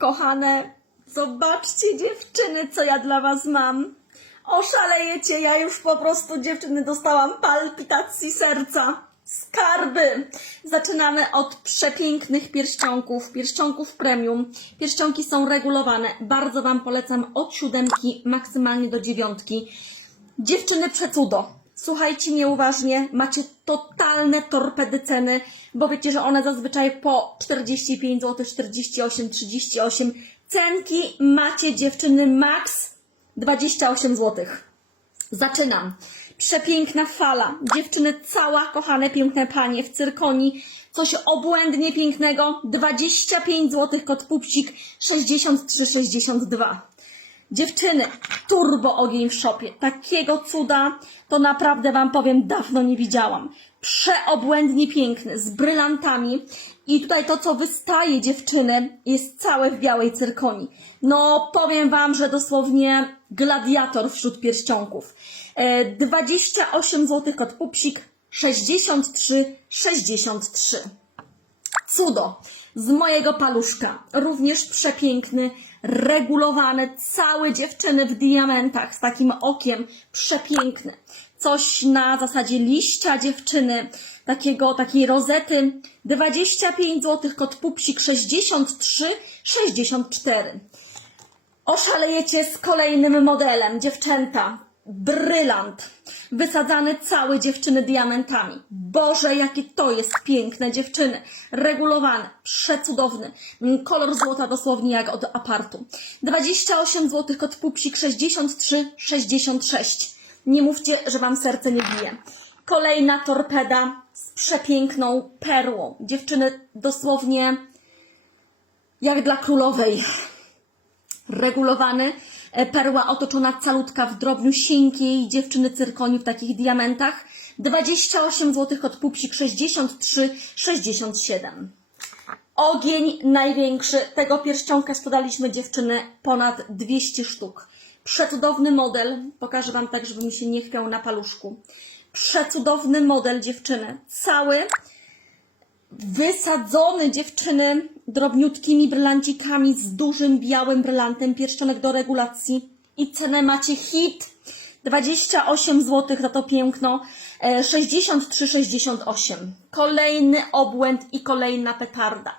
Kochane, zobaczcie dziewczyny, co ja dla was mam. Oszalejecie, ja już po prostu dziewczyny dostałam palpitacji serca. Skarby! Zaczynamy od przepięknych pierścionków, pierścionków premium. Pierścionki są regulowane. Bardzo Wam polecam od siódemki maksymalnie do dziewiątki. Dziewczyny przecudo. Słuchajcie mnie uważnie, macie totalne torpedy ceny, bo wiecie, że one zazwyczaj po 45 zł, 48, 38. Cenki macie dziewczyny max 28 zł. Zaczynam. Przepiękna fala. Dziewczyny, cała kochane, piękne panie w cyrkonii. Coś obłędnie pięknego. 25 zł kod pupsik 63,62. Dziewczyny, turbo ogień w szopie. Takiego cuda to naprawdę Wam powiem, dawno nie widziałam. Przeobłędnie piękny, z brylantami. I tutaj to, co wystaje dziewczyny, jest całe w białej cyrkonii. No, powiem Wam, że dosłownie gladiator wśród pierścionków. E, 28 zł kod pupsik, 63,63. Cudo z mojego paluszka. Również przepiękny, regulowany, cały dziewczyny w diamentach z takim okiem. Przepiękny. Coś na zasadzie liścia dziewczyny, takiego, takiej rozety. 25 zł, kod pupsik 63, 64. Oszalejecie z kolejnym modelem, dziewczęta. Brylant. Wysadzany cały dziewczyny diamentami. Boże, jakie to jest piękne, dziewczyny. Regulowany, przecudowny. Kolor złota dosłownie jak od apartu. 28 zł, kod pupsik 63, 66. Nie mówcie, że wam serce nie bije. Kolejna torpeda z przepiękną perłą. Dziewczyny dosłownie jak dla królowej regulowany, perła otoczona calutka w drobniusieńkiej dziewczyny cyrkoni w takich diamentach, 28 zł od pupsik 63, 67. Ogień największy, tego pierścionka sprzedaliśmy dziewczyny ponad 200 sztuk. Przecudowny model, pokażę Wam tak, żeby mi się nie chwiał na paluszku. Przecudowny model dziewczyny, cały wysadzony dziewczyny drobniutkimi brylancikami z dużym białym brylantem, pierścionek do regulacji i cenę macie hit 28 zł za to piękno, e, 63,68. Kolejny obłęd i kolejna petarda.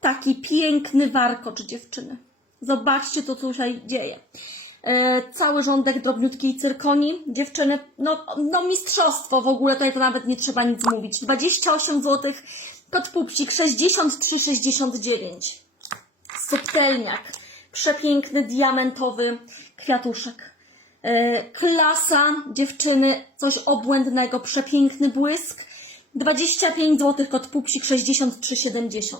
Taki piękny warkocz dziewczyny. Zobaczcie co tutaj dzieje. E, cały rządek drobniutkiej cyrkonii. Dziewczyny, no, no mistrzostwo w ogóle, tutaj to nawet nie trzeba nic mówić. 28 zł, kod pupsik 63,69. Subtelniak, przepiękny, diamentowy kwiatuszek. E, klasa dziewczyny, coś obłędnego, przepiękny błysk. 25 zł kod pupsik 63,70.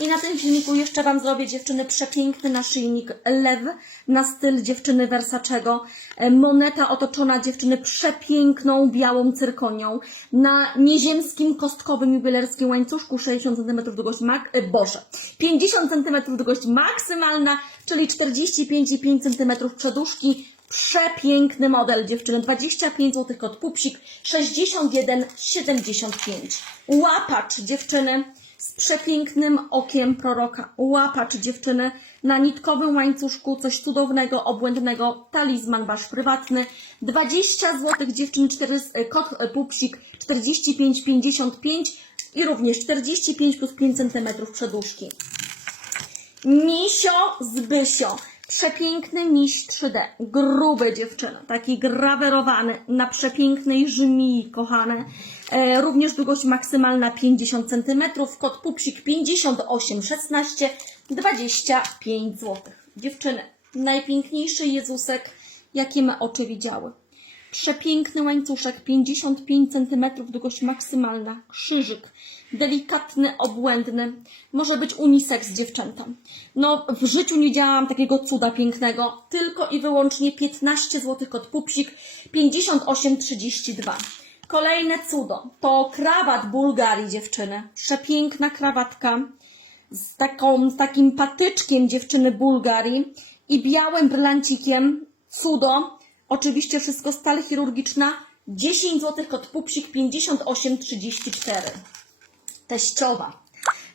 I na tym filmiku jeszcze Wam zrobię dziewczyny przepiękny naszyjnik lew na styl dziewczyny Versacego. E, Moneta otoczona dziewczyny przepiękną białą cyrkonią na nieziemskim kostkowym jubilerskim łańcuszku 60 cm długość mak e, Boże, 50 cm długość maksymalna, czyli 45,5 cm przeduszki. Przepiękny model dziewczyny, 25 zł kod pupsik, 61,75. Łapacz dziewczyny z przepięknym okiem proroka. Łapacz dziewczyny na nitkowym łańcuszku, coś cudownego, obłędnego, talizman wasz prywatny. 20 zł dziewczyny, 4, e, kod e, pupsik 45,55 i również 45 plus 5 cm przeduszki. Misio z Bysio. Przepiękny miś 3D. Gruby dziewczyna. Taki grawerowany na przepięknej żmii, kochane. E, również długość maksymalna 50 cm. Kod pupsik 58 16 25 zł. Dziewczyny, najpiękniejszy Jezusek, jakie me oczy widziały. Przepiękny łańcuszek, 55 cm, długość maksymalna, krzyżyk, delikatny, obłędny, może być unisex dziewczęta. No, w życiu nie działałam takiego cuda pięknego, tylko i wyłącznie 15 zł kod pupsik, 58,32. Kolejne cudo. To krawat Bułgarii dziewczyny, przepiękna krawatka z, taką, z takim patyczkiem dziewczyny Bułgarii i białym brylancikiem, cudo, Oczywiście wszystko stal chirurgiczna. 10 zł kod pupsik 58,34. Teściowa.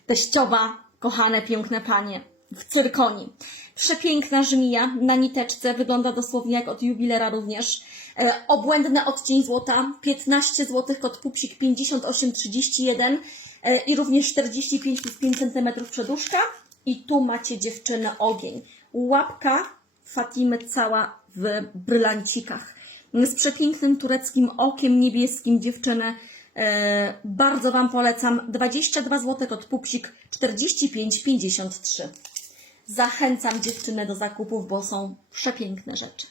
Teściowa, kochane, piękne panie. w cyrkonii. Przepiękna żmija na niteczce, wygląda dosłownie jak od jubilera również. E, obłędny odcień złota, 15 zł, kod pupsik 58,31 e, i również 45 plus 5 cm przeduszka. I tu macie dziewczyny ogień. Łapka Fatimy cała w brylancikach. Z przepięknym tureckim okiem niebieskim dziewczyny. E, bardzo Wam polecam. 22 zł od pupsik 45,53. Zachęcam dziewczyny do zakupów, bo są przepiękne rzeczy.